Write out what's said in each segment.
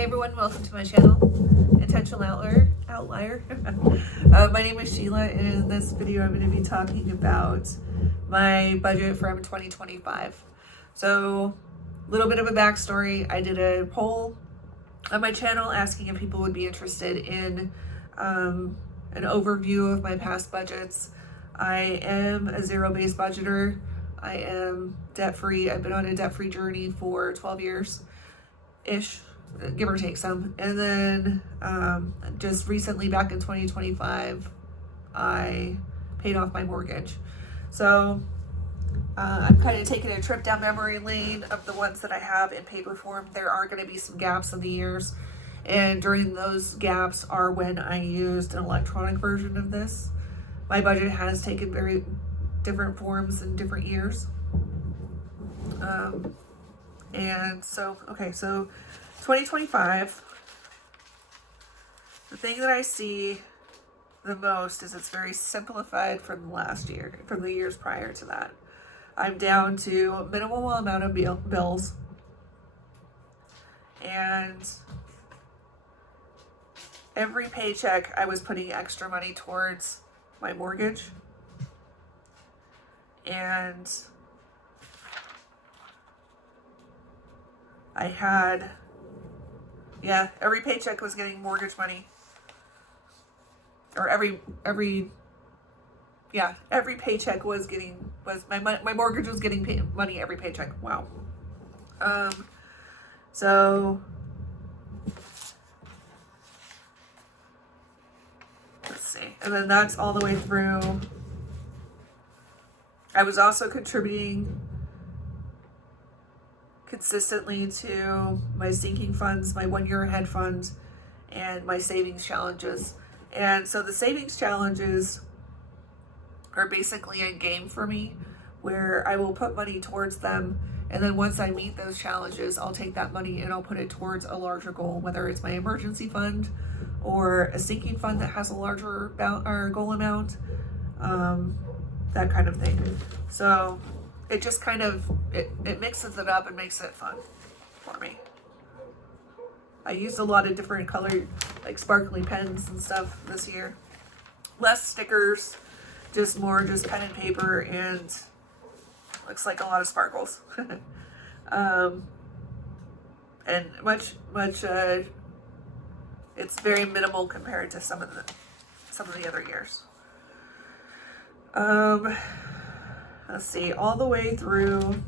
Hi everyone, welcome to my channel, Intentional Outlier. My name is Sheila, and in this video I'm going to be talking about my budget from 2025. So, a little bit of a backstory. I did a poll on my channel asking if people would be interested in an overview of my past budgets. I am a zero-based budgeter. I am debt-free. I've been on a debt-free journey for 12 years-ish, give or take some. And then just recently, back in 2025, I paid off my mortgage. So I'm kind of taking a trip down memory lane of the ones that I have in paper form. There are going to be some gaps in the years. And during those gaps are when I used an electronic version of this. My budget has taken very different forms in different years. And so 2025, the thing that I see the most is it's very simplified from last year, from the years prior to that. I'm down to a minimal amount of bills, and every paycheck I was putting extra money towards my mortgage, and I had, every paycheck was getting mortgage money, or every paycheck was my mortgage was getting money every paycheck. Wow. So let's see, and then that's all the way through. I was also contributing consistently to my sinking funds, my 1 year ahead fund, and my savings challenges. And so the savings challenges are basically a game for me where I will put money towards them, and then once I meet those challenges, I'll take that money and I'll put it towards a larger goal, whether it's my emergency fund or a sinking fund that has a larger goal amount, that kind of thing. So it just kind of, it mixes it up and makes it fun for me. I used a lot of different colored, like sparkly pens and stuff this year. Less stickers, just pen and paper, and looks like a lot of sparkles. And much, it's very minimal compared to some of the other years. Let's see, all the way through,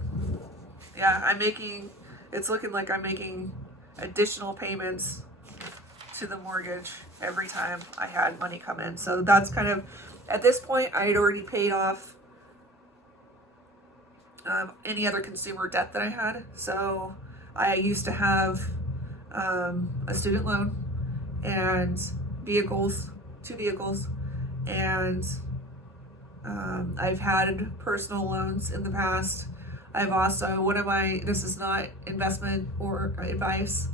it's looking like I'm making additional payments to the mortgage every time I had money come in. So that's kind of, at this point, I had already paid off any other consumer debt that I had. So I used to have a student loan and two vehicles, and I've had personal loans in the past. I've also, this is not investment or advice,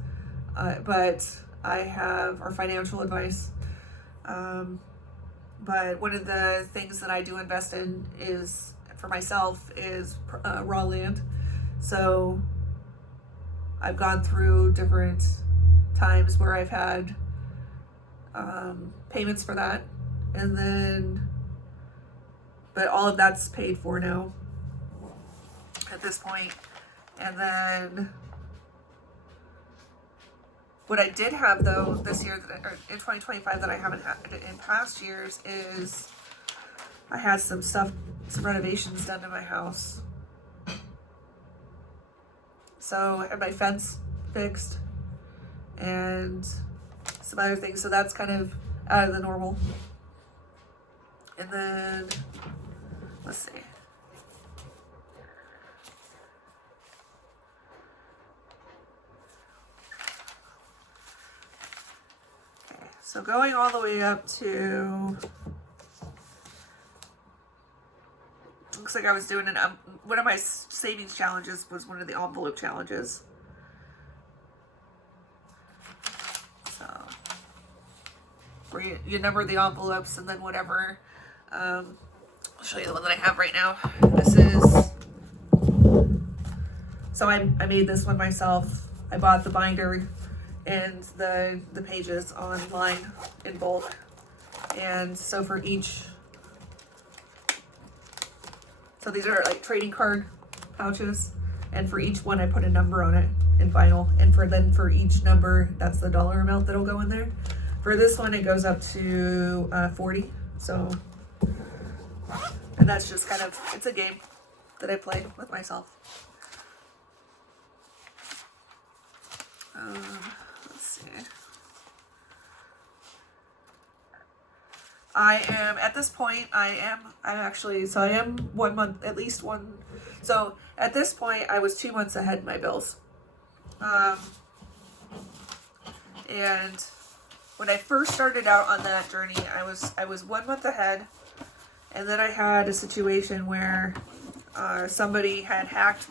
but I have, or financial advice. But one of the things that I do invest in is, for myself, is raw land. So I've gone through different times where I've had payments for that, and then, but all of that's paid for now at this point. And then what I did have though this year, or in 2025, that I haven't had in past years, is I had some renovations done to my house. So I had my fence fixed and some other things. So that's kind of out of the normal. And then, let's see. Okay, so going all the way up to, looks like I was doing one of my savings challenges was one of the envelope challenges. So, where you number the envelopes, and then whatever. I'll show you the one that I have right now. This is, so I made this one myself. I bought the binder and the pages online in bulk. And so for each, so these are like trading card pouches, and for each one I put a number on it in vinyl, and for each number, that's the dollar amount that'll go in there. For this one, it goes up to 40. So, and that's just kind of, it's a game that I play with myself. Let's see. I am, at this point, I am 1 month, at least one. So at this point, I was 2 months ahead in my bills. And when I first started out on that journey, I was 1 month ahead. And then I had a situation where somebody had hacked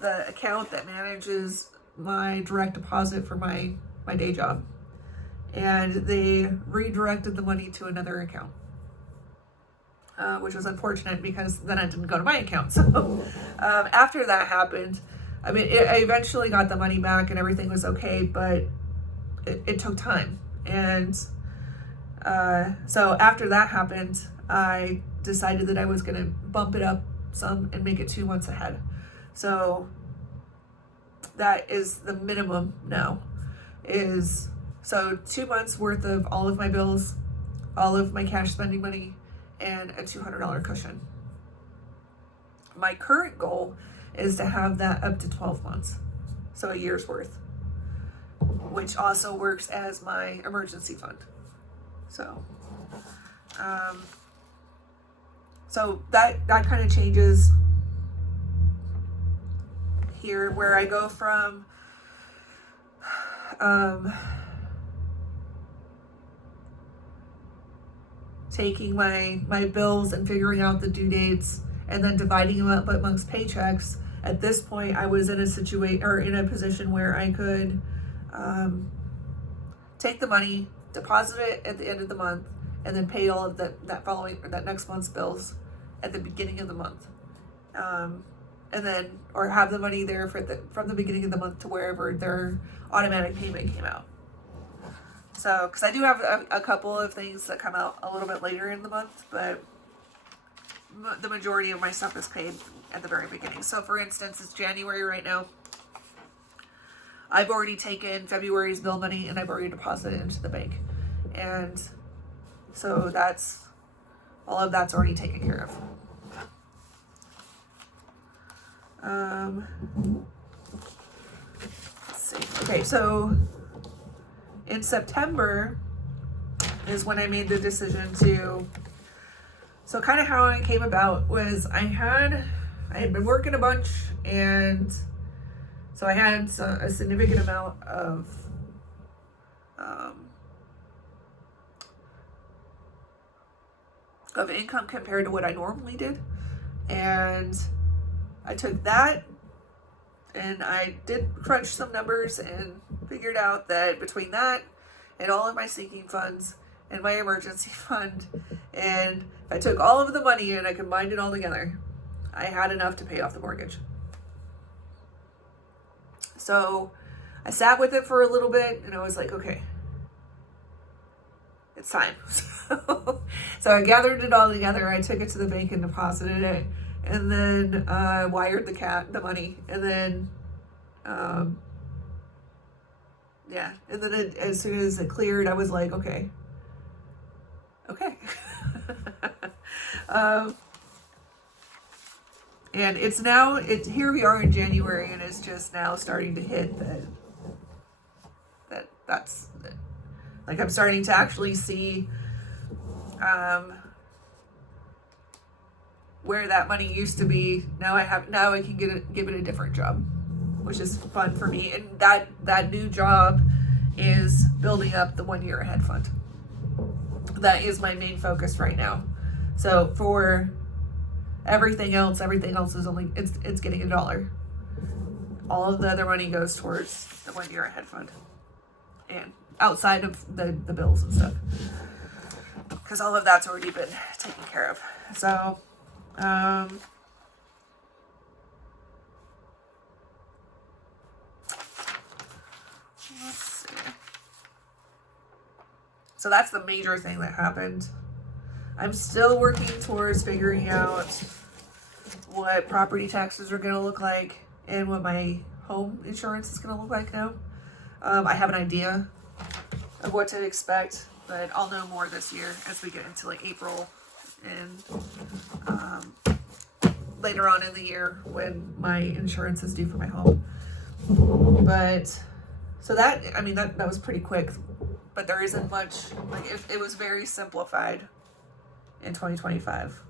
the account that manages my direct deposit for my day job. And they redirected the money to another account, which was unfortunate because then it didn't go to my account. So after that happened, I mean, I eventually got the money back and everything was okay, but it took time. And so after that happened, I decided that I was going to bump it up some and make it 2 months ahead. So that is the minimum now, is so 2 months worth of all of my bills, all of my cash spending money, and a $200 cushion. My current goal is to have that up to 12 months, so a year's worth, which also works as my emergency fund. So, so that kind of changes here, where I go from taking my bills and figuring out the due dates and then dividing them up amongst paychecks. At this point, I was in a situation, or in a position, where I could take the money, deposit it at the end of the month, and then pay all of that next month's bills at the beginning of the month. And then, or have the money there from the beginning of the month to wherever their automatic payment came out. So, because I do have a couple of things that come out a little bit later in the month, but the majority of my stuff is paid at the very beginning. So, for instance, it's January right now. I've already taken February's bill money and I've already deposited it into the bank. And so all of that's already taken care of. Let's see. Okay, so in September is when I made the decision to, so kind of how it came about was I had been working a bunch, and so I had a significant amount of income compared to what I normally did. And I took that and I did crunch some numbers and figured out that between that and all of my sinking funds and my emergency fund, and I took all of the money and I combined it all together, I had enough to pay off the mortgage. So I sat with it for a little bit and I was like, okay, it's time. So I gathered it all together. I took it to the bank and deposited it, and then wired the money, and then and then as soon as it cleared, I was like, okay. And here we are in January, and it's just now starting to hit that's like I'm starting to actually see where that money used to be. Now I can give it a different job, which is fun for me. And that new job is building up the 1 year ahead fund. That is my main focus right now. So for everything else is only, it's getting $1. All of the other money goes towards the 1 year ahead fund, and outside of the bills and stuff, because all of that's already been taken care of. So Let's see. So that's the major thing that happened. I'm still working towards figuring out what property taxes are going to look like and what my home insurance is going to look like now. I have an idea of what to expect, but I'll know more this year as we get into like April and later on in the year when my insurance is due for my home. But so that, I mean, that was pretty quick, but there isn't much, like it was very simplified in 2025.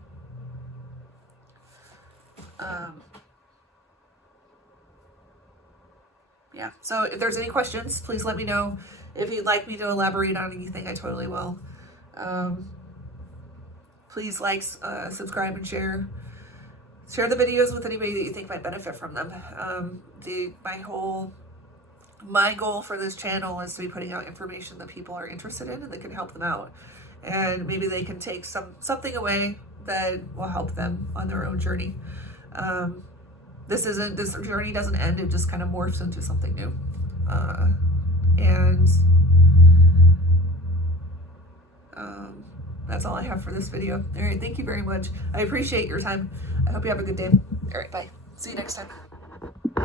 Yeah, so if there's any questions, please let me know. If you'd like me to elaborate on anything, I totally will. Please like, subscribe, and share. Share the videos with anybody that you think might benefit from them. My goal for this channel is to be putting out information that people are interested in and that can help them out. And maybe they can take something away that will help them on their own journey. This journey doesn't end, it just kind of morphs into something new. And that's all I have for this video. All right, thank you very much. I appreciate your time. I hope you have a good day. All right, bye. See you next time.